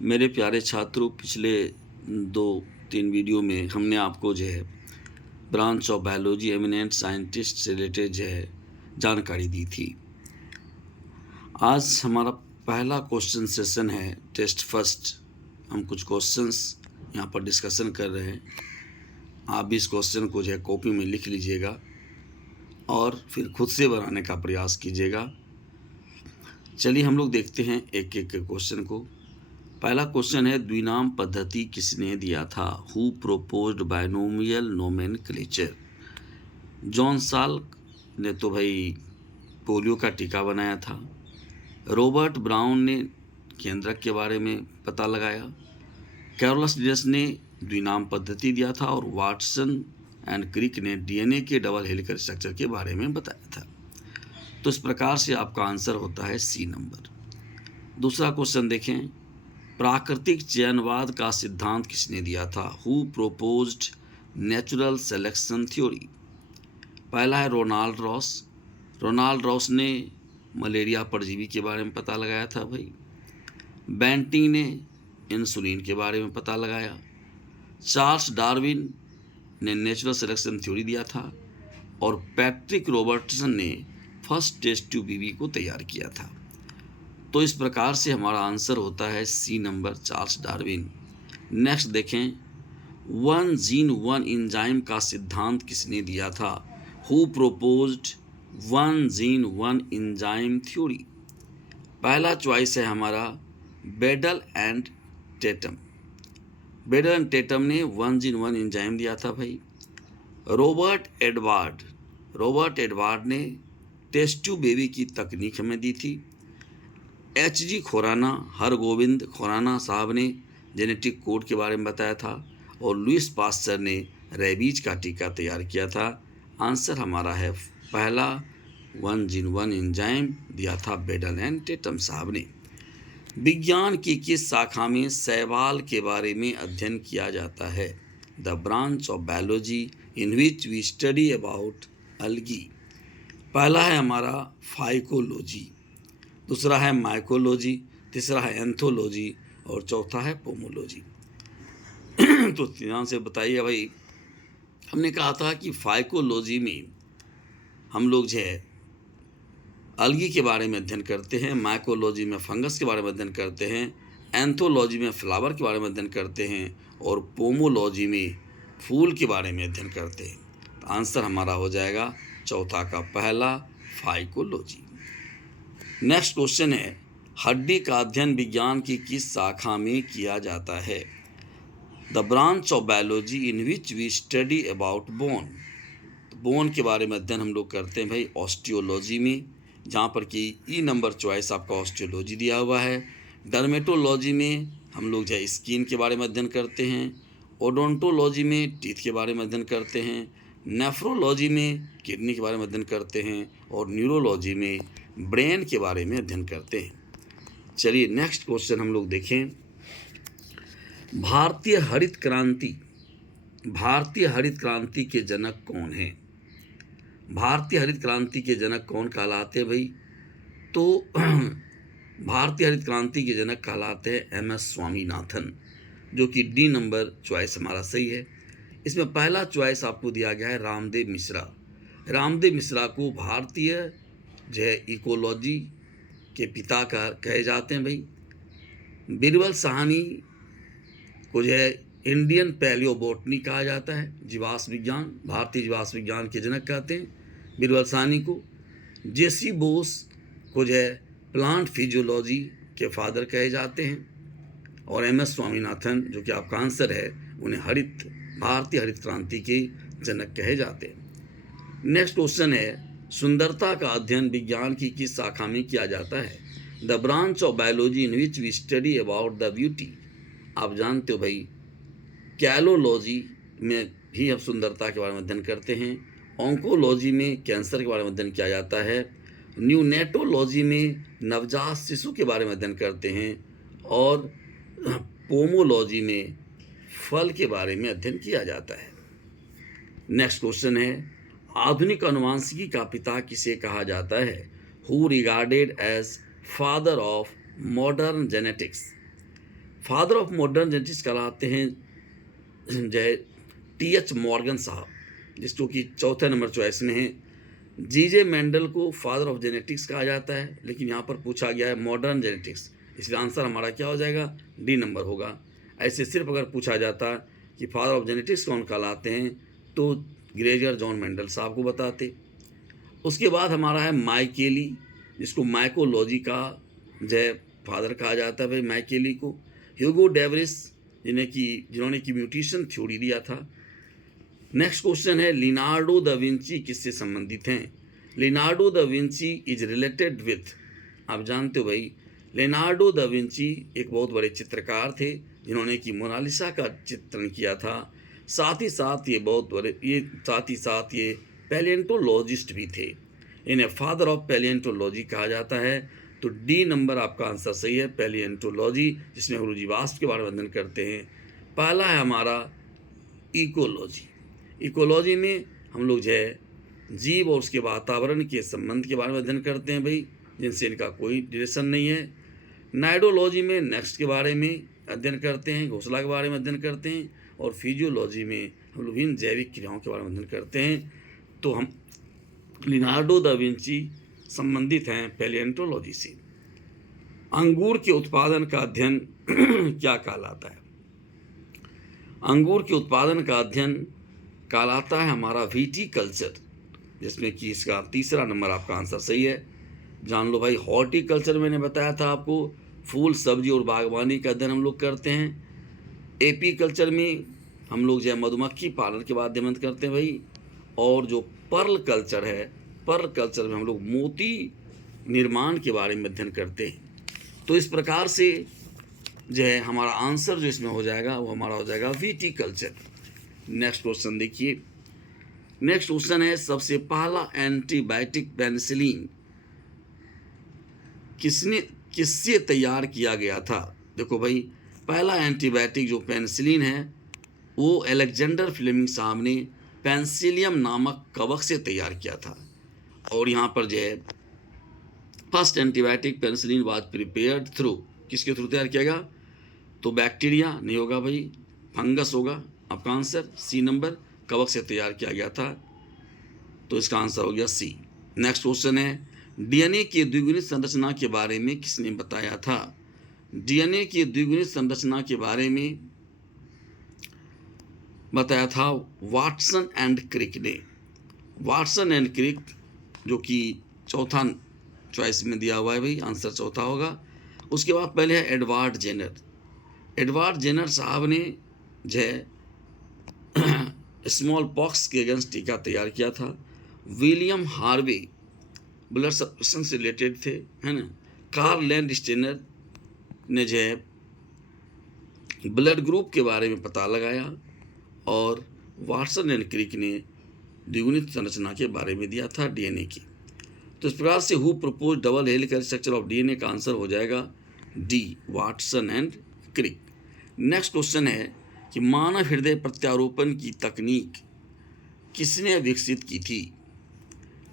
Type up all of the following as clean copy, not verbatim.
मेरे प्यारे छात्रों, पिछले 2-3 वीडियो में हमने आपको जो है branch of biology eminent scientist से रिलेटेड जो है जानकारी दी थी। आज हमारा पहला क्वेश्चन सेशन है, टेस्ट फर्स्ट। हम कुछ क्वेश्चंस यहाँ पर डिस्कशन कर रहे हैं। आप भी इस क्वेश्चन को जो है कॉपी में लिख लीजिएगा और फिर खुद से बनाने का प्रयास कीजिएगा। चलिए हम लोग देखते हैं एक एक क्वेश्चन को। पहला क्वेश्चन है, द्विनाम पद्धति किसने दिया था? Who proposed binomial nomenclature? John Salk ने तो भाई पोलियो का टीका बनाया था। रॉबर्ट ब्राउन ने केंद्रक के बारे में पता लगाया। कैरोलस लिनस ने द्विनाम पद्धति दिया था और वाटसन एंड क्रिक ने डीएनए के डबल हेलिकल स्ट्रक्चर के बारे में बताया था। तो इस प्रकार से आपका आंसर होता है सी नंबर। दूसरा क्वेश्चन देखें, प्राकृतिक चयनवाद का सिद्धांत किसने दिया था? Who proposed natural selection theory? पहला है रोनाल्ड रॉस। रोनाल्ड रॉस ने मलेरिया परजीवी के बारे में पता लगाया था भाई। बेंटिंग ने इंसुलिन के बारे में पता लगाया। चार्ल्स डार्विन ने नेचुरल सिलेक्शन थ्योरी दिया था और पैट्रिक रॉबर्टसन ने फर्स्ट टेस्ट ट्यूब बीबी को तैयार किया था। तो इस प्रकार से हमारा आंसर होता है C number, Charles Darwin. Next देखें, वन जीन वन एंजाइम का सिद्धांत किसने दिया था? Who proposed one gene one enzyme theory? पहला चॉइस है हमारा बेडल एंड टेटम। बेडल एंड टेटम ने वन जीन वन एंजाइम दिया था भाई। रॉबर्ट एडवर्ड ने टेस्ट ट्यूब बेबी की तकनीक हमें दी थी। एच.जी. खुराना, हरगोविंद खुराना साहब ने जेनेटिक कोड के बारे में बताया था और लुइस पास्चर ने रेबीज का टीका तैयार किया था। आंसर हमारा है पहला, वन जीन वन एंजाइम दिया था बेडल एंड टेटम साहब ने। विज्ञान की किस शाखा में शैवाल के बारे में अध्ययन किया जाता है? The branch of biology in which we study about algae. पहला है हमारा फाइकोलॉजी, दूसरा है माइकोलॉजी, तीसरा है एंथोलॉजी और चौथा है पोमोलॉजी। तो ध्यान से बताइए भाई, हमने कहा था कि फाइकोलॉजी में हम लोग जो है अलगी के बारे में अध्ययन करते हैं, माइकोलॉजी में फंगस के बारे में अध्ययन करते हैं, एंथोलॉजी में फ्लावर के बारे में अध्ययन करते हैं और पोमोलॉजी में फूल के बारे में अध्ययन करते हैं। तो आंसर हमारा हो जाएगा चौथा का पहला, फाइकोलॉजी। नेक्स्ट क्वेश्चन है, हड्डी का अध्ययन विज्ञान की किस शाखा में किया जाता है? The branch of biology in which we study about bone. Bone के बारे में अध्ययन हम लोग करते हैं भाई ऑस्टियोलॉजी में, जहाँ पर कि ई नंबर चॉइस आपका ऑस्टियोलॉजी दिया हुआ है। डर्मेटोलॉजी में हम लोग जो है स्किन के बारे में अध्ययन करते हैं। ओडोंटोलॉजी में टीथ के बारे में अध्ययन करते हैं। नेफ्रोलॉजी में किडनी के बारे में अध्ययन करते हैं और न्यूरोलॉजी में ब्रेन के बारे में अध्ययन करते हैं। चलिए नेक्स्ट क्वेश्चन हम लोग देखें, भारतीय हरित क्रांति के जनक कौन हैं? भारतीय हरित क्रांति के जनक कौन कहलाते हैं भाई? तो भारतीय हरित क्रांति के जनक कहलाते हैं एम.एस. स्वामीनाथन, जो कि डी नंबर चॉइस हमारा सही है। इसमें पहला चॉइस आपको दिया गया है रामदेव मिश्रा। रामदेव मिश्रा को भारतीय जो है इकोलॉजी के पिता का कहे जाते हैं भाई। बीरबल साहनी को जो है इंडियन पैलियोबोटनी कहा जाता है, जीवाश्म विज्ञान, भारतीय जीवाश्म विज्ञान के जनक कहते हैं बीरबल साहनी को। जे.सी. बोस को जो है प्लांट फिजियोलॉजी के फादर कहे जाते हैं और एम.एस. स्वामीनाथन, जो कि आपका आंसर है, उन्हें भारतीय हरित क्रांति के जनक कहे जाते हैं। नेक्स्ट क्वेश्चन है, सुंदरता का अध्ययन विज्ञान की किस शाखा में किया जाता है? The branch of biology in which we study about the beauty. आप जानते हो भाई, कैलोलॉजी में भी हम सुंदरता के बारे में अध्ययन करते हैं। ऑन्कोलॉजी में कैंसर के बारे में अध्ययन किया जाता है। न्यूनेटोलॉजी में नवजात शिशु के बारे में अध्ययन करते हैं और पोमोलॉजी में फल के बारे में अध्ययन किया जाता है। नेक्स्ट क्वेश्चन है, आधुनिक अनुवांशिकी का पिता किसे कहा जाता है? Who regarded as father of modern genetics. Father of modern genetics कहलाते हैं जय टी.एच. मॉर्गन साहब, जिसको कि चौथे नंबर चॉइस में है। जी.जे. मेंडल को फादर ऑफ जेनेटिक्स कहा जाता है, लेकिन यहाँ पर पूछा गया है मॉडर्न जेनेटिक्स, इसलिए आंसर हमारा क्या हो जाएगा, डी नंबर होगा। ऐसे सिर्फ अगर पूछा जाता कि फादर ऑफ जेनेटिक्स कौन कहलाते हैं तो ग्रेगर जॉन मेंडल साहब को बताते। उसके बाद हमारा है माइकेली, जिसको माइकोलॉजी का जय फादर कहा जाता है भाई माइकेली को। ह्यूगो डेवरिस, जिन्होंने की म्यूटेशन थ्योरी दिया था। नेक्स्ट क्वेश्चन है लिनार्डो दा विंची किससे संबंधित हैं। Leonardo da Vinci is related with, आप जानते हो भाई लिनार्डो दा विंची एक बहुत बड़े चित्रकार थे जिन्होंने कि मोनालिसा का चित्रण किया था। साथ ही साथ ये पैलिएंटोलॉजिस्ट भी थे। इन्हें फादर ऑफ पैलिएंटोलॉजी कहा जाता है। तो डी नंबर आपका आंसर सही है, पैलिएंटोलॉजी, जिसमें गुरुजी वास्तु के बारे में अध्ययन करते हैं। पहला है हमारा इकोलॉजी। इकोलॉजी में हम लोग जो है जीव और उसके वातावरण के संबंध के बारे में अध्ययन करते हैं भाई, जिनसे इनका कोई रिलेशन नहीं है। नाइडोलॉजी में नेक्स्ट के बारे में अध्ययन करते हैं, घोंसला के बारे में अध्ययन करते हैं। और फिजियोलॉजी में हम लोग विभिन्न जैविक क्रियाओं के बारे में अध्ययन करते हैं। तो हम लिनार्डो दा विंची संबंधित हैं पैलिएंटोलॉजी से। अंगूर के उत्पादन का अध्ययन क्या कहलाता है। अंगूर के उत्पादन का अध्ययन कहलाता है हमारा विटीकल्चर, जिसमें कि इसका तीसरा नंबर आपका आंसर सही है। जान लो भाई हॉर्टिकल्चर मैंने बताया था आपको, फूल सब्जी और बागवानी का अध्ययन हम लोग करते हैं। एपीकल्चर में हम लोग जो है मधुमक्खी पालन के बाद अध्ययन करते हैं भाई। और जो पर्ल कल्चर है, पर्ल कल्चर में हम लोग मोती निर्माण के बारे में अध्ययन करते हैं। तो इस प्रकार से जो है हमारा आंसर जो इसमें हो जाएगा वो हमारा हो जाएगा विटीकल्चर। नेक्स्ट क्वेश्चन देखिए। नेक्स्ट क्वेश्चन है सबसे पहला एंटीबायोटिक पेनिसिलिन किससे तैयार किया गया था। देखो भाई पहला एंटीबायोटिक जो पेनिसिलिन है वो अलेक्जेंडर फ्लेमिंग साहब ने पेंसिलियम नामक कवक से तैयार किया था। और यहाँ पर जो है first antibiotic penicillin was prepared through, किसके थ्रू तैयार किया गया, तो बैक्टीरिया नहीं होगा भाई, फंगस होगा आपका आंसर। सी नंबर, कवक से तैयार किया गया था, तो इसका आंसर हो गया सी। नेक्स्ट क्वेश्चन है डीएनए की द्विगुणित संरचना के बारे में किसने बताया था। डीएनए की द्विगुणित संरचना के बारे में बताया था वाटसन एंड क्रिक ने। वाटसन एंड क्रिक जो कि चौथा चॉइस में दिया हुआ है भाई, आंसर चौथा होगा। उसके बाद पहले है एडवर्ड जेनर। एडवर्ड जेनर साहब ने जो है स्मॉल पॉक्स के अगेंस्ट टीका तैयार किया था। विलियम हार्वे ब्लड सर्कुलेशन से रिलेटेड थे, है ना। कार्ल लैंडस्टेनर ने जो है ब्लड ग्रुप के बारे में पता लगाया। और वाटसन एंड क्रिक ने द्विगुणित संरचना के बारे में दिया था डीएनए की। तो इस प्रकार से who propose double helical structure of DNA का आंसर हो जाएगा D, Watson and Crick. Next question है कि मानव हृदय प्रत्यारोपण की तकनीक किसने विकसित की थी।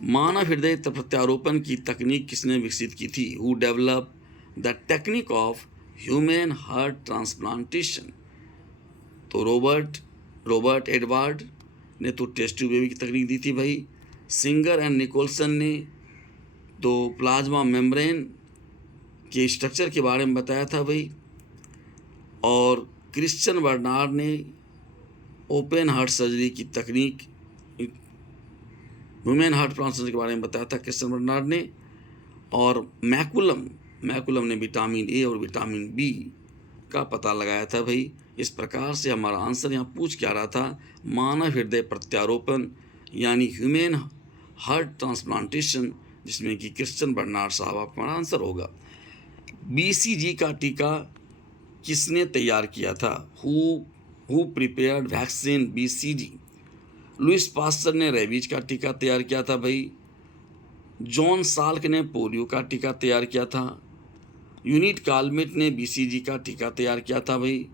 मानव हृदय प्रत्यारोपण की तकनीक किसने विकसित की थी। Who develop the technique of human heart transplantation. तो रॉबर्ट एडवर्ड ने तो टेस्ट ट्यूब बेबी की तकनीक दी थी भाई। सिंगर एंड निकोलसन ने तो प्लाज्मा मेम्ब्रेन के स्ट्रक्चर के बारे में बताया था भाई। और क्रिश्चियन बर्नार्ड ने ओपन हार्ट सर्जरी की तकनीक, ह्यूमन हार्ट ट्रांसप्लांटेशन के बारे में बताया था क्रिश्चियन बर्नार्ड ने। और मैकुलम ने विटामिन ए और विटामिन बी का पता लगाया था भाई। इस प्रकार से हमारा आंसर यहाँ पूछ क्या रहा था, मानव हृदय प्रत्यारोपण यानी ह्यूमन हार्ट ट्रांसप्लांटेशन, जिसमें कि क्रिश्चियन बर्नार्ड साहब आपका आंसर होगा। बीसीजी का टीका किसने तैयार किया था। Who prepared vaccine BCG. Louis Pasteur ने रेबीज का टीका तैयार किया था भाई। जॉन साल्क ने पोलियो का टीका तैयार किया था। यूनिट कालमेट ने बीसीजी का टीका तैयार किया था भाई।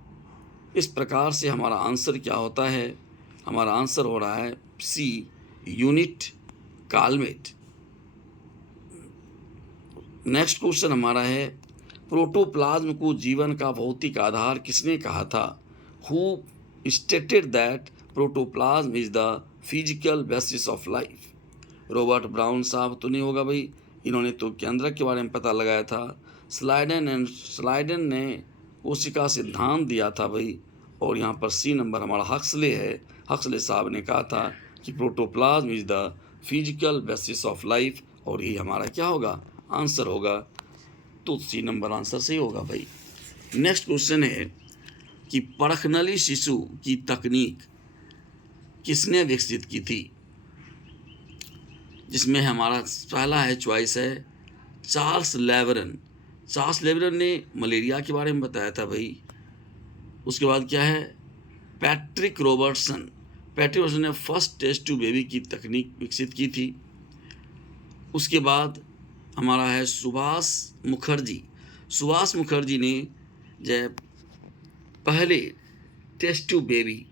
इस प्रकार से हमारा आंसर क्या होता है, हमारा आंसर हो रहा है सी, यूनिट कालमेट। नेक्स्ट क्वेश्चन हमारा है प्रोटोप्लाज्म को जीवन का भौतिक आधार किसने कहा था? Who stated that protoplasm is the physical basis of life? Robert brown साहब तो नहीं होगा भाई, इन्होंने तो केंद्रक के बारे में पता लगाया था। स्लाइडन ने कोशिका सिद्धांत दिया था भाई। और यहाँ पर सी नंबर हमारा हक्सले है। हक्सले साहब ने कहा था कि protoplasm is the physical basis of life, और ये हमारा क्या होगा? आंसर होगा। तो सी नंबर आंसर सही होगा भाई। नेक्स्ट क्वेश्चन है कि परखनली शिशु की तकनीक किसने विकसित की थी? जिसमें हमारा पहला है चॉइस है चार्ल्स लेवरन। चार्ल्स लेवरन ने मलेरिया के बारे में बताया था भाई। उसके बाद क्या है? Patrick Robertson. पैट्रिक रॉबर्टसन ने फर्स्ट टेस्ट टू बेबी की तकनीक विकसित की थी। उसके बाद हमारा है सुभाष मुखर्जी। सुभाष मुखर्जी ने जो पहले टेस्ट टू बेबी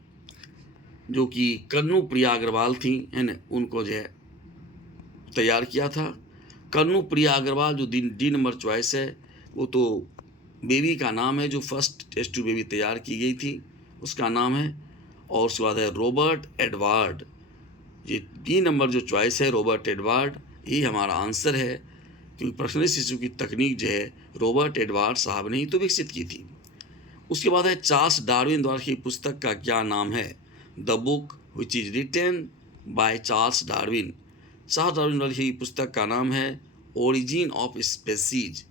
जो कि कन्नू प्रिया अग्रवाल थी है ना, उनको जो है तैयार किया था। कन्नू प्रिया अग्रवाल जो डी नंबर चॉइस है, वो तो बेबी का नाम है जो फर्स्ट टेस्ट टू बेबी तैयार की गई थी, उसका नाम है। और उसके बाद है रॉबर्ट एडवर्ड। ये बी नंबर जो चॉइस है रॉबर्ट एडवर्ड, ये हमारा आंसर है, क्योंकि परखनली शिशु की तकनीक जो है रॉबर्ट एडवर्ड साहब ने ही तो विकसित की थी। उसके बाद है चार्ल्स डार्विन द्वारा की पुस्तक का क्या नाम है? The book which is written by Charles Darwin. Charles Darwin द्वारा की पुस्तक का नाम है ओरिजिन ऑफ स्पेसीज,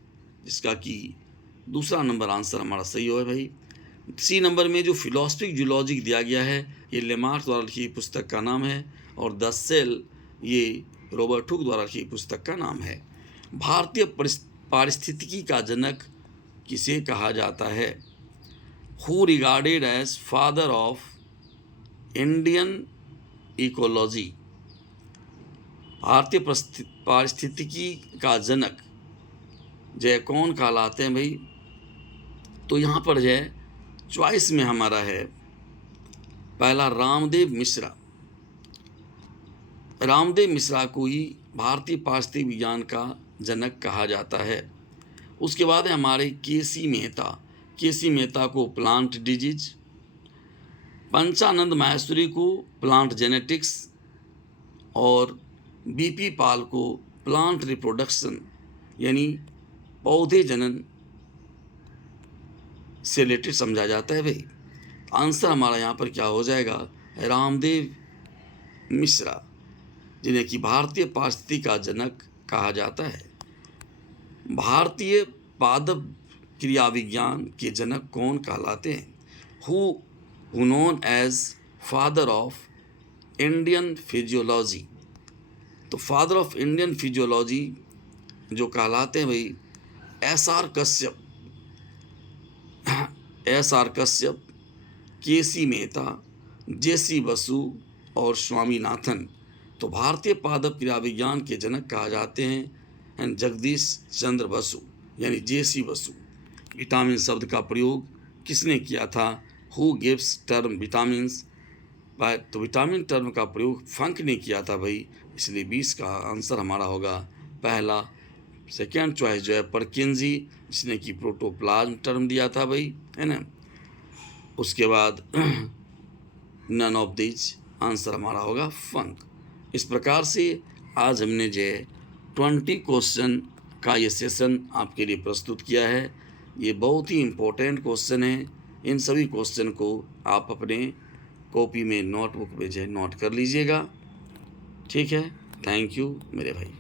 जिसका कि दूसरा नंबर आंसर हमारा सही हो है भाई। सी नंबर में जो फिलोसफिक जूलॉजी दिया गया है, ये लेमार्क द्वारा लिखी पुस्तक का नाम है। और द सेल, ये रॉबर्ट हुक द्वारा लिखी पुस्तक का नाम है। भारतीय पारिस्थितिकी का जनक किसे कहा जाता है? Who regarded as father of Indian ecology. भारतीय पारिस्थितिकी का जनक जय कौन कहलाते हैं भाई? तो यहाँ पर जय चॉइस में हमारा है पहला रामदेव मिश्रा। रामदेव मिश्रा को ही भारतीय पारिस्थितिक विज्ञान का जनक कहा जाता है। उसके बाद है हमारे केसी मेहता। केसी मेहता को प्लांट डिजीज, पंचानंद माहेश्वरी को प्लांट जेनेटिक्स, और बीपी पाल को प्लांट रिप्रोडक्शन यानी पौधे जनन से रिलेटेड समझा जाता है भाई। आंसर हमारा यहाँ पर क्या हो जाएगा? रामदेव मिश्रा, जिन्हें कि भारतीय पारिस्थितिकी का जनक कहा जाता है। भारतीय पादप क्रिया विज्ञान के जनक कौन कहलाते हैं? Who known as father of Indian physiology. तो फादर ऑफ इंडियन फिजियोलॉजी जो कहलाते हैं भाई S R. Kashyap, S R. Kashyap, K C Mehta, J C. Basu और स्वामीनाथन। तो भारतीय पादप क्रिया विज्ञान के जनक कहा जाते हैं जगदीश चंद्र बसु यानी जे.सी. बसु। विटामिन शब्द का प्रयोग किसने किया था? Who gives term vitamins. तो विटामिन टर्म का प्रयोग फंक ने किया था भाई, इसलिए 20 का आंसर हमारा होगा पहला। सेकेंड चॉइस जो है परकिंजी, जिसने कि प्रोटोप्लाज्म टर्म दिया था भाई, है ना। उसके बाद नन ऑफ दिस, आंसर हमारा होगा फंक। इस प्रकार से आज हमने जो 20 क्वेश्चन का ये सेशन आपके लिए प्रस्तुत किया है। ये बहुत ही इम्पोर्टेंट क्वेश्चन है। इन सभी क्वेश्चन को आप अपने कॉपी में नोटबुक में जो नोट कर लीजिएगा। ठीक है, थैंक यू मेरे भाई।